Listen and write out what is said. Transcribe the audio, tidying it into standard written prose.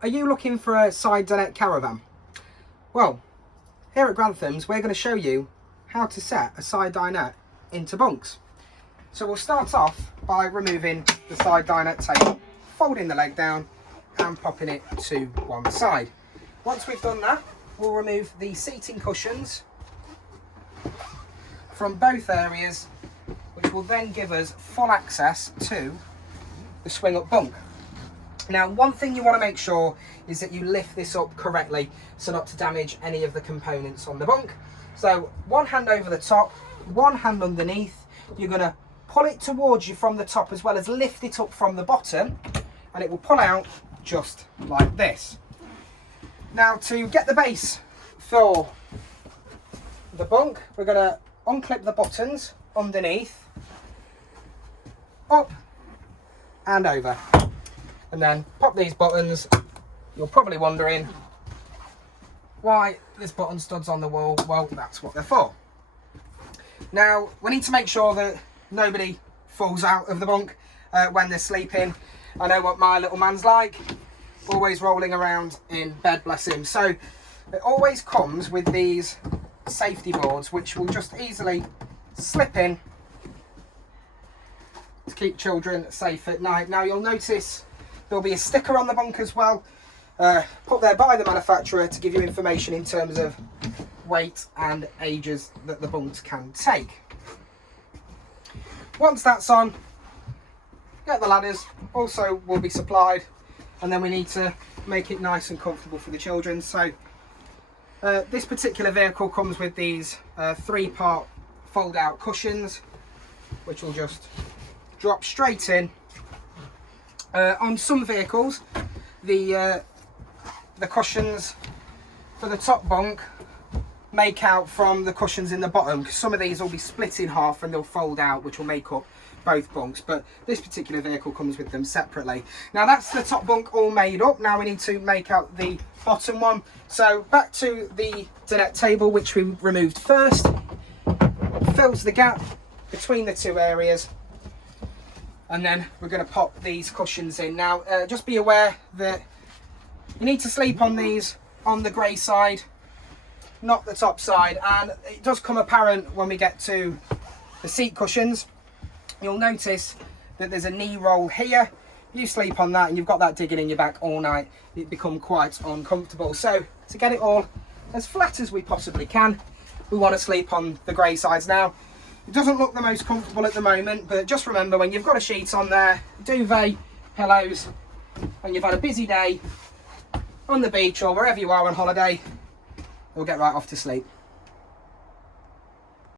Are you looking for a side Dinette Caravan? Well, here at Grantham's, we're going to show you how to set a side dinette into bunks. So we'll start off by removing the side dinette table, folding the leg down and popping it to one side. Once we've done that, we'll remove the seating cushions from both areas, which will then give us full access to the swing up bunk. Now, one thing you want to make sure is that you lift this up correctly so not to damage any of the components on the bunk. So one hand over the top, one hand underneath. You're going to pull it towards you from the top as well as lift it up from the bottom, and it will pull out just like this. Now, to get the base for the bunk, we're going to unclip the buttons underneath, up and over, and then pop these buttons. You're probably wondering why there's button studs on the wall. Well, that's what they're for. Now, we need to make sure that nobody falls out of the bunk when they're sleeping. I know what my little man's like, always rolling around in bed, bless him. So it always comes with these safety boards, which will just easily slip in to keep children safe at night. Now, you'll notice there'll be a sticker on the bunk as well, put there by the manufacturer to give you information in terms of weight and ages that the bunks can take. Once that's on, get the ladders, also will be supplied, and then we need to make it nice and comfortable for the children. So this particular vehicle comes with these 3-part fold out cushions, which will just drop straight in. On some vehicles, the cushions for the top bunk make out from the cushions in the bottom, because some of these will be split in half and they'll fold out, which will make up both bunks, but this particular vehicle comes with them separately. Now, that's the top bunk all made up. Now we need to make out the bottom one. So back to the dinette table, which we removed first. Fills the gap between the two areas, and then we're going to pop these cushions in. Now, just be aware that you need to sleep on these on the grey side, not the top side, and it does come apparent when we get to the seat cushions. You'll notice that there's a knee roll here. You sleep on that and you've got that digging in your back all night. It becomes quite uncomfortable. So to get it all as flat as we possibly can, we want to sleep on the grey sides. Now, it doesn't look the most comfortable at the moment, but just remember, when you've got a sheet on there, duvet, pillows, and you've had a busy day on the beach or wherever you are on holiday, you'll get right off to sleep.